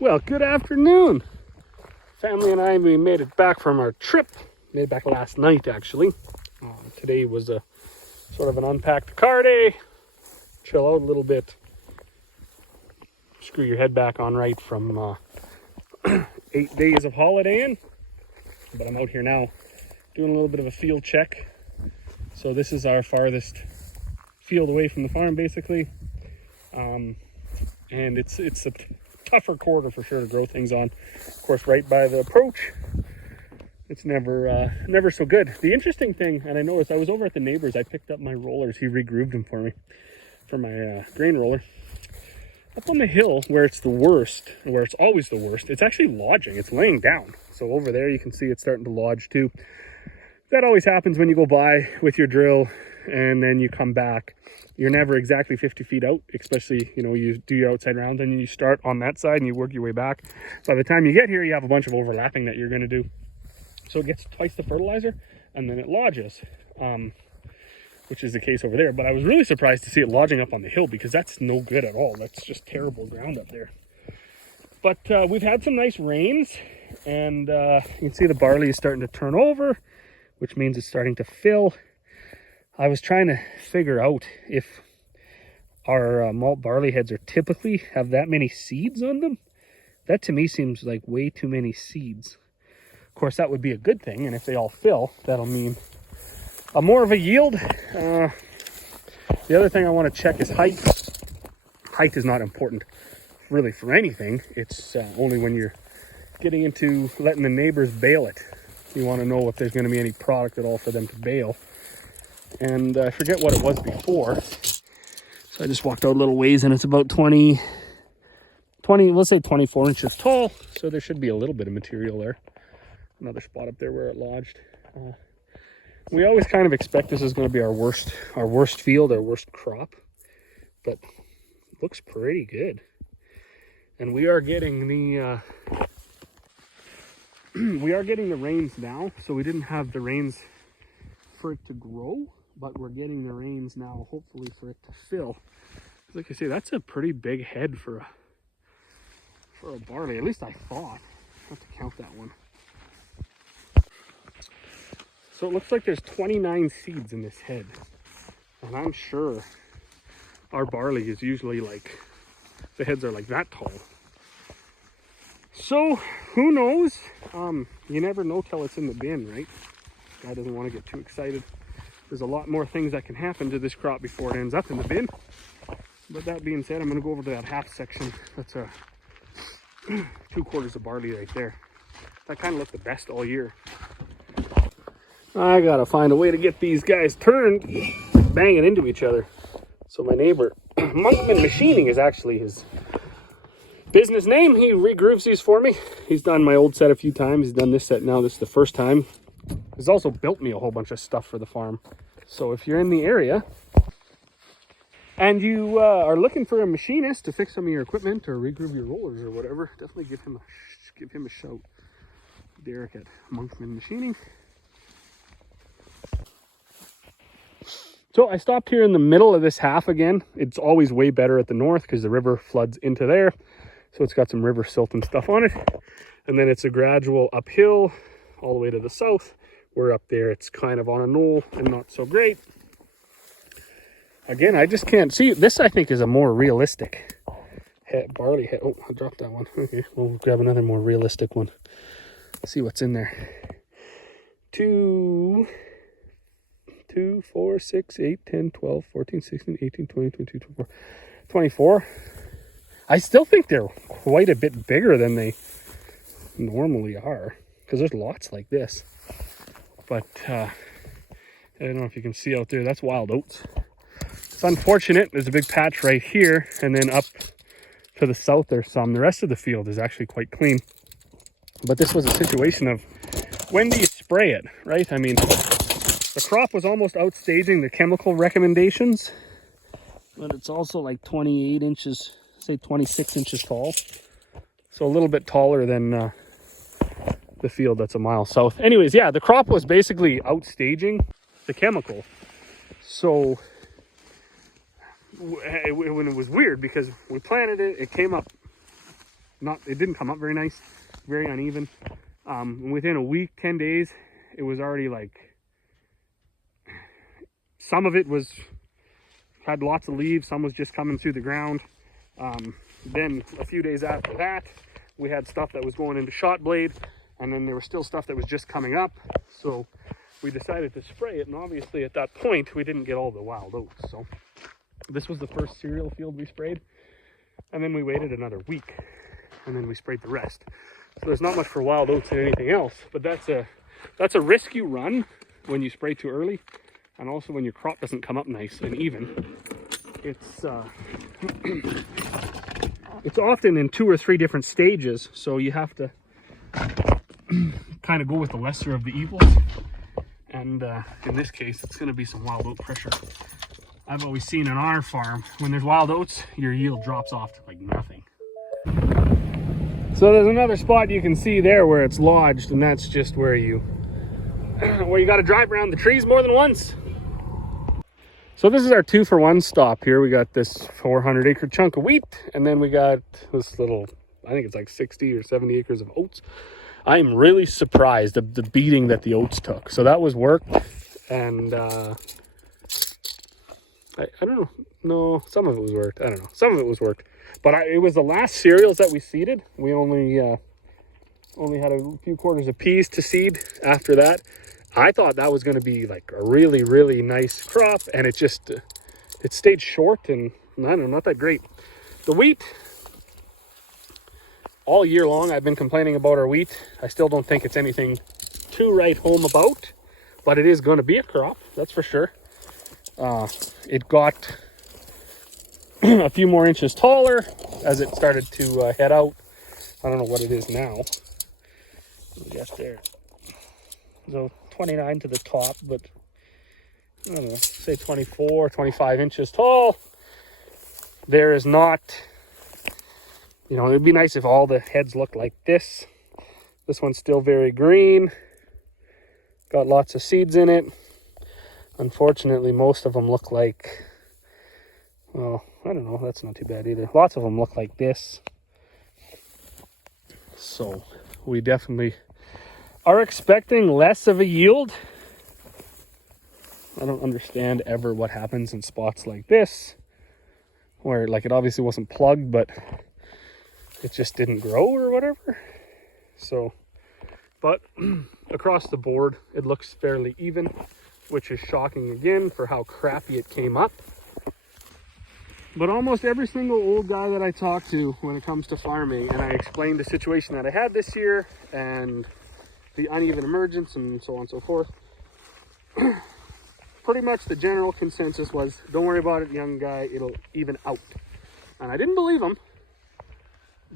Well, good afternoon. Family and I, we made it back from our trip. Made it back last night, actually. Today was a sort of an unpack the car day. Chill out a little bit. Screw your head back on right from 8 days of holidaying. But I'm out here now doing a little bit of a field check. So this is our farthest field away from the farm, basically. And it's a tougher quarter for sure to grow things on. Of course, right by the approach, it's never so good. The interesting thing, and I noticed, I was over at the neighbor's, I picked up my rollers. He re-grooved them for me, for my grain roller. Up on the hill where it's the worst, where it's always the worst, it's actually lodging. It's laying down. So over there you can see it's starting to lodge too. That always happens when you go by with your drill and then you come back. You're never exactly 50 feet out, especially, you do your outside round and you start on that side and you work your way back. By the time you get here, you have a bunch of overlapping that you're going to do. So it gets twice the fertilizer and then it lodges, which is the case over there. But I was really surprised to see it lodging up on the hill because that's no good at all. That's just terrible ground up there. But we've had some nice rains and you can see the barley is starting to turn over, which means it's starting to fill. I was trying to figure out if our malt barley heads are typically have that many seeds on them. That to me seems like way too many seeds. Of course, that would be a good thing, and if they all fill, that'll mean more of a yield. The other thing I want to check is height. Height is not important really for anything. It's only when you're getting into letting the neighbors bale it. You want to know if there's going to be any product at all for them to bale. And I forget what it was before. So I just walked out a little ways and it's about 20, let's say 24 inches tall. So there should be a little bit of material there. Another spot up there where it lodged. We always kind of expect this is going to be our worst field, our worst crop. But it looks pretty good. And we are getting the rains now. So we didn't have the rains for it to grow, but we're getting the rains now, hopefully for it to fill. Like I say, that's a pretty big head for a barley. At least I thought. I have to count that one. So it looks like there's 29 seeds in this head, and I'm sure our barley is usually like, the heads are like that tall. So who knows? You never know till it's in the bin, right? Guy doesn't want to get too excited. There's a lot more things that can happen to this crop before it ends up in the bin. But that being said, I'm going to go over to that half section. That's a 2/4 of barley right there. That kind of looked the best all year. I gotta find a way to get these guys turned, banging into each other. So my neighbor, Monkman Machining is actually his business name. He regrooves these for me. He's done my old set a few times. He's done this set now. This is the first time. He's also built me a whole bunch of stuff for the farm. So if you're in the area and you are looking for a machinist to fix some of your equipment or regroove your rollers or whatever, definitely give him a shout. Derek at Monkman Machining. So I stopped here in the middle of this half again. It's always way better at the north because the river floods into there. So it's got some river silt and stuff on it. And then it's a gradual uphill all the way to the south. We're up there, it's kind of on a knoll and not so great. Again, I just can't see. This, I think, is a more realistic barley head. Oh, I dropped that one. Okay, we'll grab another more realistic one. See what's in there. 2, 4, 6, 8, 10, 12, 14, 16, 18, 20, 22, 24. 24. I still think they're quite a bit bigger than they normally are. Because there's lots like this. But I don't know if you can see out there. That's wild oats. It's unfortunate. There's a big patch right here. And then up to the south there's some. The rest of the field is actually quite clean. But this was a situation of when do you spray it, right? I mean, the crop was almost outstaging the chemical recommendations. But it's also like 28 inches, say 26 inches tall. So a little bit taller than the field that's a mile south. Anyways, yeah, the crop was basically outstaging the chemical. So when it was weird because we planted it, it came up it didn't come up very nice, very uneven. Within a week, 10 days, it was already like, some of it had lots of leaves, some was just coming through the ground. Then a few days after that, we had stuff that was going into shot blade, and then there was still stuff that was just coming up. So we decided to spray it, and obviously at that point, we didn't get all the wild oats. So this was the first cereal field we sprayed, and then we waited another week, and then we sprayed the rest. So there's not much for wild oats and anything else, but that's a risk you run when you spray too early, and also when your crop doesn't come up nice and even. It's it's often in 2 or 3 different stages, so you have to kind of go with the lesser of the evils. And in this case, it's going to be some wild oat pressure. I've always seen on our farm, when there's wild oats, your yield drops off to like nothing. So there's another spot you can see there where it's lodged, and that's just where you got to drive around the trees more than once. So this is our 2-for-1 stop here. We got this 400-acre chunk of wheat, and then we got this little, I think it's like 60 or 70 acres of oats. I'm really surprised at the beating that the oats took. So that was work, and I don't know. No, some of it was worked. I don't know. Some of it was worked. But it was the last cereals that we seeded. We only had a few quarters of peas to seed after that. I thought that was going to be like a really, really nice crop, and it just, it stayed short, and I don't know, not that great. The wheat, all year long, I've been complaining about our wheat. I still don't think it's anything to write home about, but it is going to be a crop, that's for sure. It got a few more inches taller as it started to head out. I don't know what it is now. We got there. So 29 to the top, but I don't know, say 24, 25 inches tall. There is not, you know, it'd be nice if all the heads looked like this. This one's still very green. Got lots of seeds in it. Unfortunately, most of them look like, well, I don't know, that's not too bad either. Lots of them look like this. So we definitely are expecting less of a yield. I don't understand ever what happens in spots like this, where like it obviously wasn't plugged, but it just didn't grow or whatever. So, but across the board, it looks fairly even, which is shocking again for how crappy it came up. But almost every single old guy that I talk to when it comes to farming, and I explained the situation that I had this year and the uneven emergence and so on and so forth, pretty much the general consensus was, don't worry about it, young guy, it'll even out. And I didn't believe them,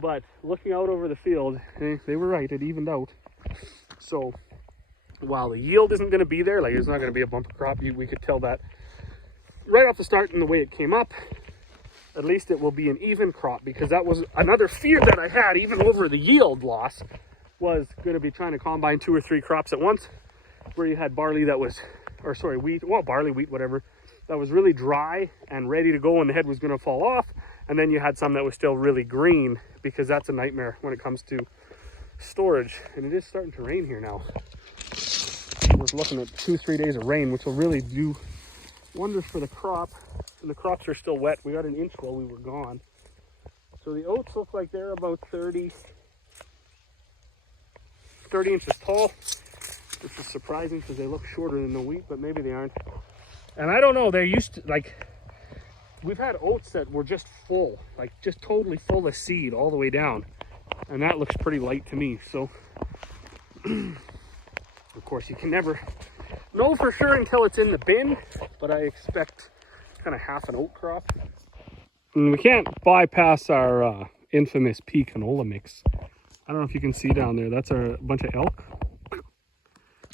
but looking out over the field, they were right, it evened out. So while the yield isn't going to be there, like it's not going to be a bumper crop, we could tell that right off the start in the way it came up. At least it will be an even crop, because that was another fear that I had, even over the yield loss, was going to be trying to combine 2 or 3 crops at once, where you had barley that was, or sorry, wheat, well, barley, wheat, whatever, that was really dry and ready to go and the head was going to fall off. And then you had some that was still really green, because that's a nightmare when it comes to storage. And it is starting to rain here now. We're looking at 2 or 3 days of rain, which will really do wonders for the crop. And the crops are still wet. We got an inch while we were gone. So the oats look like they're about 30 inches tall, which is surprising because they look shorter than the wheat, but maybe they aren't. And I don't know, they're used to, like, we've had oats that were just full, like just totally full of seed all the way down. And that looks pretty light to me. So, of course, you can never know for sure until it's in the bin, but I expect kind of half an oat crop. And we can't bypass our infamous pea canola mix. I don't know if you can see down there, that's a bunch of elk.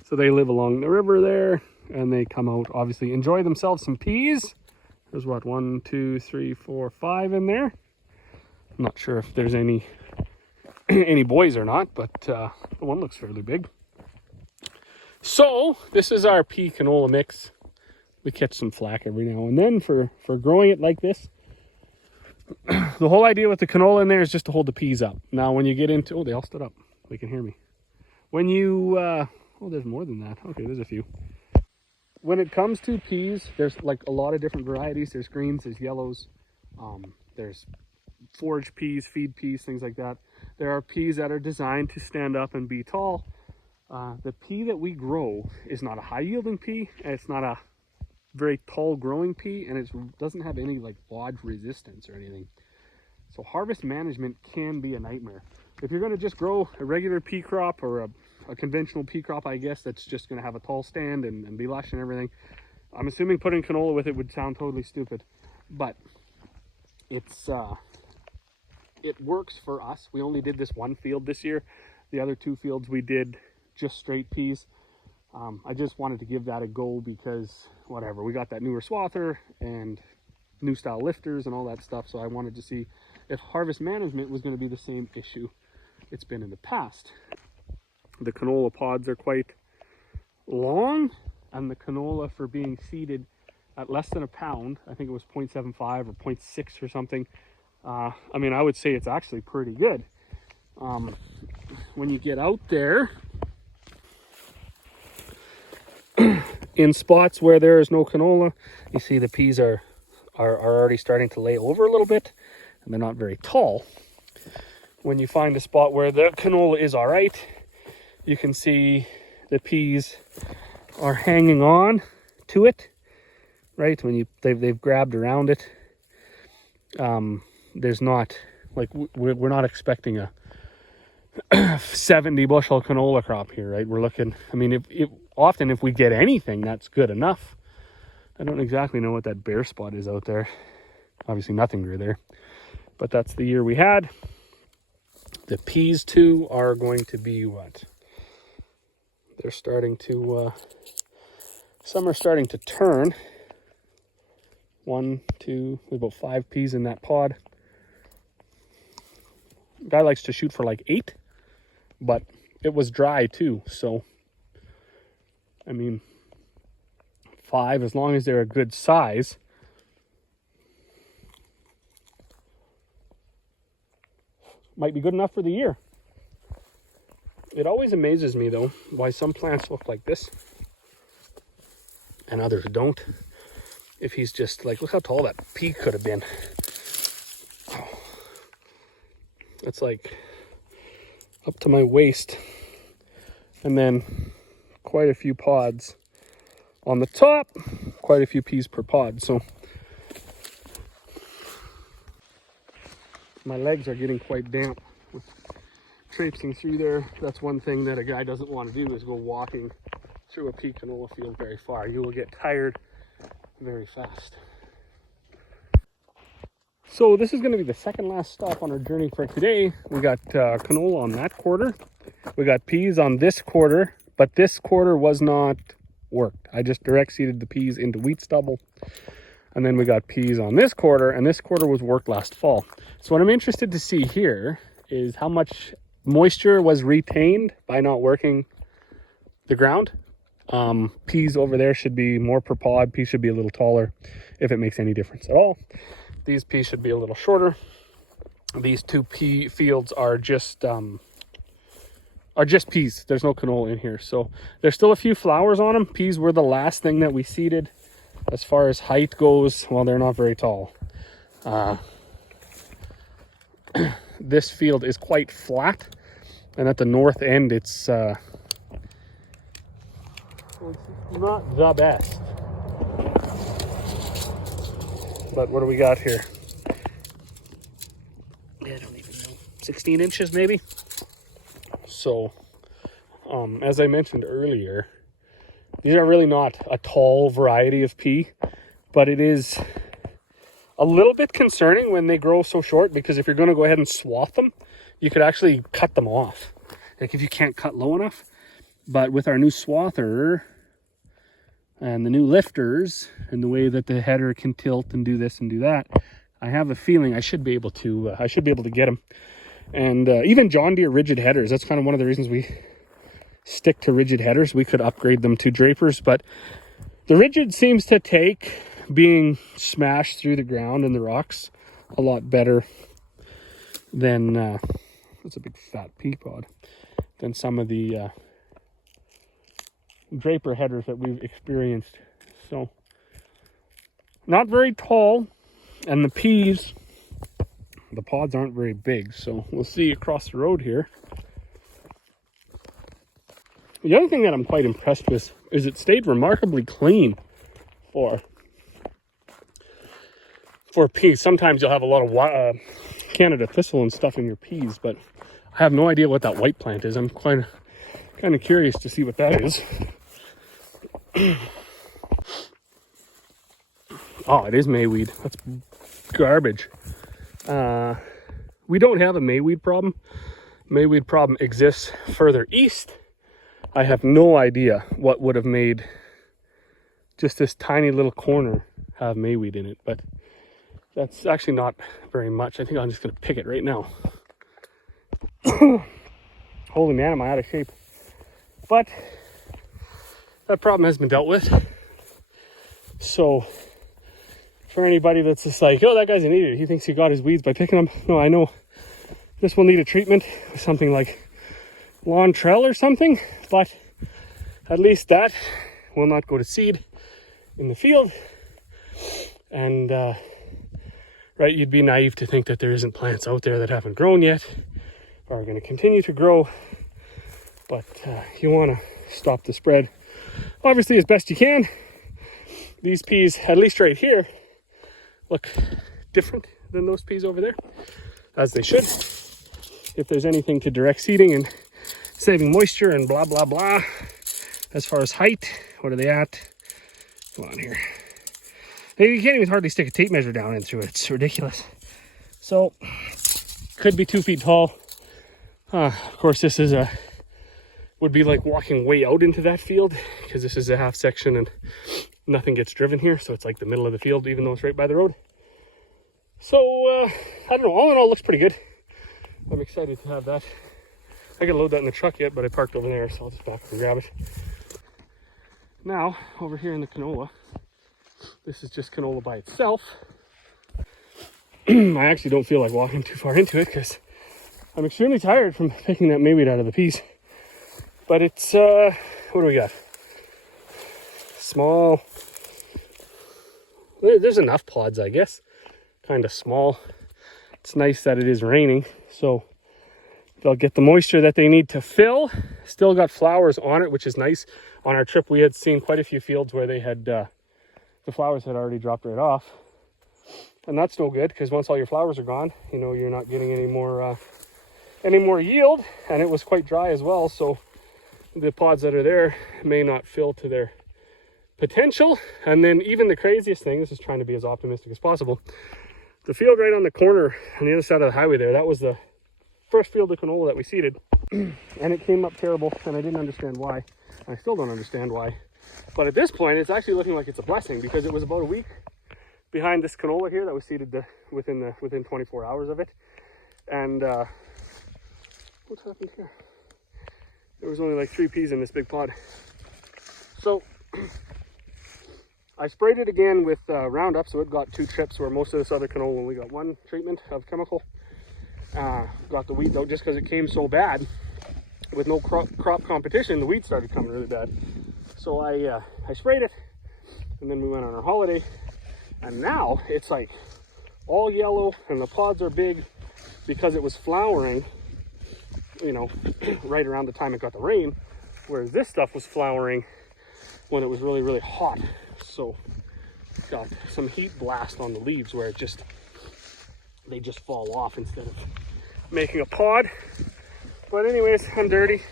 So they live along the river there, and they come out, obviously enjoy themselves some peas. There's what, 1, 2, 3, 4, 5 in there. I'm not sure if there's any boys or not, but the one looks fairly big. So this is our pea canola mix. We catch some flack every now and then for growing it like this. The whole idea with the canola in there is just to hold the peas up. Now, when you get into, oh, they all stood up. They can hear me. When you, oh, there's more than that. Okay, there's a few. When it comes to peas, there's like a lot of different varieties. There's greens, there's yellows, there's forage peas, feed peas, things like that. There are peas that are designed to stand up and be tall. The pea that we grow is not a high yielding pea, and it's not a very tall growing pea, and it doesn't have any like lodge resistance or anything. So harvest management can be a nightmare. If you're going to just grow a regular pea crop or a conventional pea crop, I guess, that's just going to have a tall stand and be lush and everything, I'm assuming putting canola with it would sound totally stupid, but it's it works for us. We only did this one field this year. The other 2 fields we did just straight peas. I just wanted to give that a go because whatever, we got that newer swather and new style lifters and all that stuff, so I wanted to see if harvest management was going to be the same issue it's been in the past. The canola pods are quite long, and the canola, for being seeded at less than a pound, I think it was 0.75 or 0.6 or something, I mean, I would say it's actually pretty good. When you get out there in spots where there is no canola, you see the peas are already starting to lay over a little bit, and they're not very tall. When you find a spot where the canola is all right, you can see the peas are hanging on to it, right? When they've grabbed around it. There's not, like, we're not expecting a 70 bushel canola crop here, right? We're looking, I mean, often if we get anything, that's good enough. I don't exactly know what that bare spot is out there. Obviously nothing grew there, but that's the year we had. The peas too are going to be what? They're starting to, some are starting to turn. 1, 2, there's about 5 peas in that pod. Guy likes to shoot for like 8, but it was dry too, so I mean 5, as long as they're a good size. Might be good enough for the year. It always amazes me though why some plants look like this and others don't. If he's just like, look how tall that pea could have been. Oh, it's like up to my waist, and then quite a few pods on the top, quite a few peas per pod. So my legs are getting quite damp with traipsing through there. That's one thing that a guy doesn't want to do, is go walking through a pea canola field very far. You will get tired very fast. So this is going to be the second last stop on our journey for today. We got canola on that quarter. We got peas on this quarter, but this quarter was not worked. I just direct seeded the peas into wheat stubble. And then we got peas on this quarter, and this quarter was worked last fall. So what I'm interested to see here is how much moisture was retained by not working the ground. Peas over there should be more per pod. Peas should be a little taller, if it makes any difference at all. These peas should be a little shorter. These 2 pea fields are just peas. There's no canola in here. So there's still a few flowers on them. Peas were the last thing that we seeded. As far as height goes, well, they're not very tall. This field is quite flat, and at the north end it's not the best. But what do we got here? I don't even know. 16 inches maybe? So, as I mentioned earlier, these are really not a tall variety of pea, but it is a little bit concerning when they grow so short, because if you're going to go ahead and swath them, you could actually cut them off, like if you can't cut low enough. But with our new swather and the new lifters and the way that the header can tilt and do this and do that, I have a feeling I should be able to get them. And even John Deere rigid headers, that's kind of one of the reasons we stick to rigid headers. We could upgrade them to drapers, but the rigid seems to take being smashed through the ground and the rocks a lot better than, that's a big fat pea pod, than some of the Draper headers that we've experienced. So, not very tall, and the peas, the pods aren't very big. So we'll see across the road here. The other thing that I'm quite impressed with is it stayed remarkably clean for peas. Sometimes you'll have a lot of Canada thistle and stuff in your peas, but I have no idea what that white plant is. I'm kind of curious to see what that is. Oh, it is mayweed. That's garbage. We don't have a mayweed problem. Mayweed problem exists further east. I have no idea what would have made just this tiny little corner have mayweed in it, but that's actually not very much. I think I'm just going to pick it right now. Holy man, am I out of shape. But that problem has been dealt with. So for anybody that's just like, oh, that guy's an idiot, he thinks he got his weeds by picking them. No, I know this will need a treatment, something like lawn trell or something, but at least that will not go to seed in the field. And right, you'd be naive to think that there isn't plants out there that haven't grown yet or are going to continue to grow, but you want to stop the spread obviously as best you can. These peas, at least right here, look different than those peas over there, as they should. If there's anything to direct seeding and saving moisture and blah blah blah, as far as height, what are they at? Come on here. You can't even hardly stick a tape measure down in through it. It's ridiculous. So could be 2 feet tall. Of course, this is would be like walking way out into that field, because this is a half section and nothing gets driven here, so it's like the middle of the field, even though it's right by the road. So I don't know, all in all, looks pretty good. I'm excited to have that. I gotta load that in the truck yet, but I parked over there, so I'll just back up and grab it. Now, over here in the canola, this is just canola by itself. I actually don't feel like walking too far into it because I'm extremely tired from picking that mayweed out of the peas. But it's, what do we got? Small. There's enough pods, I guess. Kind of small. It's nice that it is raining, so they'll get the moisture that they need to fill. Still got flowers on it, which is nice. On our trip, we had seen quite a few fields where they had, the flowers had already dropped right off. And that's no good, because once all your flowers are gone, you know, you're not getting any more yield. And it was quite dry as well, so the pods that are there may not fill to their potential. And then even the craziest thing, this is trying to be as optimistic as possible, the field right on the corner on the other side of the highway there, that was the first field of canola that we seeded. And it came up terrible, and I didn't understand why. I still don't understand why. But at this point, it's actually looking like it's a blessing, because it was about a week behind this canola here that was seeded within 24 hours of it. And what's happened here? There was only like 3 peas in this big pod. So I sprayed it again with Roundup, so it got 2 trips, where most of this other canola only got 1 treatment of chemical. Got the weeds out just because it came so bad. With no crop competition, the weeds started coming really bad. So I sprayed it, and then we went on our holiday, and now it's like all yellow, and the pods are big because it was flowering, you know, right around the time it got the rain, whereas this stuff was flowering when it was really, really hot. So got some heat blast on the leaves where they just fall off instead of making a pod. But anyways, I'm dirty.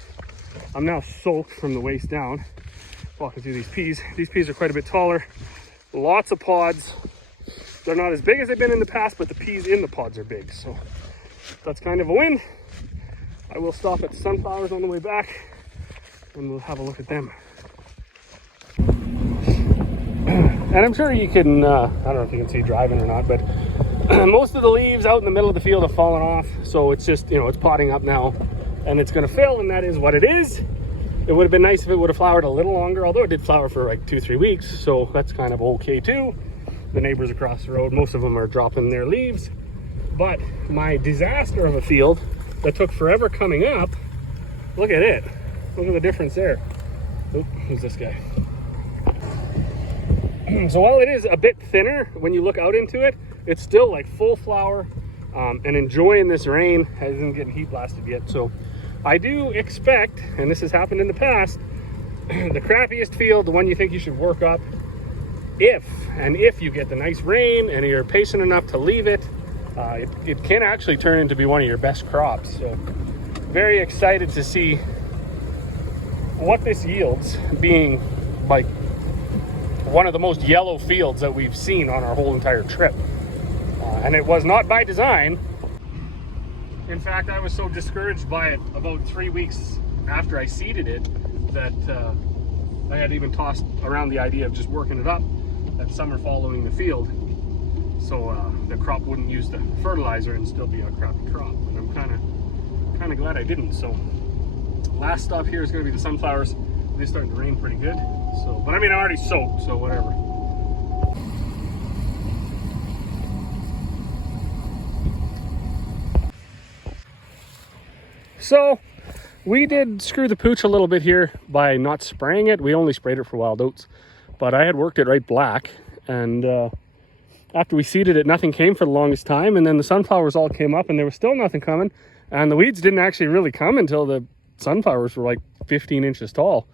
I'm now soaked from the waist down walking through these peas. These peas are quite a bit taller. Lots of pods. They're not as big as they've been in the past, but the peas in the pods are big. So that's kind of a win. I will stop at the sunflowers on the way back, and we'll have a look at them. And I'm sure you can, I don't know if you can see driving or not, but most of the leaves out in the middle of the field have fallen off. So it's just, you know, it's potting up now, and it's going to fill, and that is what it is. It would have been nice if it would have flowered a little longer, although it did flower for like 2-3 weeks, so that's kind of okay too. The neighbors across the road, most of them are dropping their leaves, But my disaster of a field that took forever coming up, look at it. Look at the difference there. Oop, who's this guy? So while it is a bit thinner when you look out into it, it's still like full flower and enjoying this rain. Hasn't getting heat blasted yet. So I do expect, and this has happened in the past, the crappiest field, the one you think you should work up, if you get the nice rain and you're patient enough to leave it, it can actually turn into be one of your best crops. So very excited to see what this yields, being like one of the most yellow fields that we've seen on our whole entire trip. And it was not by design. In fact, I was so discouraged by it about 3 weeks after I seeded it that I had even tossed around the idea of just working it up that summer following the field, so the crop wouldn't use the fertilizer and still be a crappy crop. And I'm kind of glad I didn't. So last stop here is going to be the sunflowers. They're starting to rain pretty good. So, but I mean, I'm already soaked, so whatever. So we did screw the pooch a little bit here by not spraying it. We only sprayed it for wild oats, but I had worked it right black, and after we seeded it, nothing came for the longest time, and then the sunflowers all came up and there was still nothing coming, and the weeds didn't actually really come until the sunflowers were like 15 inches tall.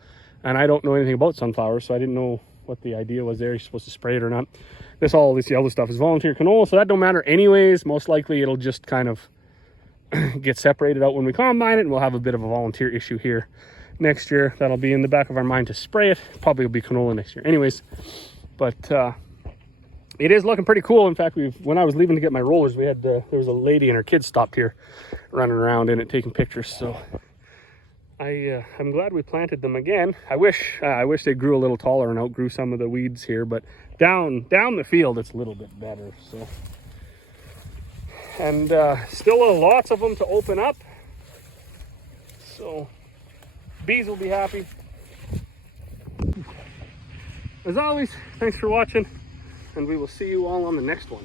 And I don't know anything about sunflowers, so I didn't know what the idea was there. You're supposed to spray it or not. All this yellow stuff is volunteer canola, so that don't matter anyways. Most likely it'll just kind of get separated out when we combine it, and we'll have a bit of a volunteer issue here next year. That'll be in the back of our mind to spray it. Probably will be canola next year anyways. But it is looking pretty cool. In fact, when I was leaving to get my rollers, we had there was a lady and her kids stopped here running around in it taking pictures. So I'm glad we planted them again. I wish they grew a little taller and outgrew some of the weeds here, but down the field it's a little bit better. So, and still lots of them to open up, so bees will be happy. As always, thanks for watching, and we will see you all on the next one.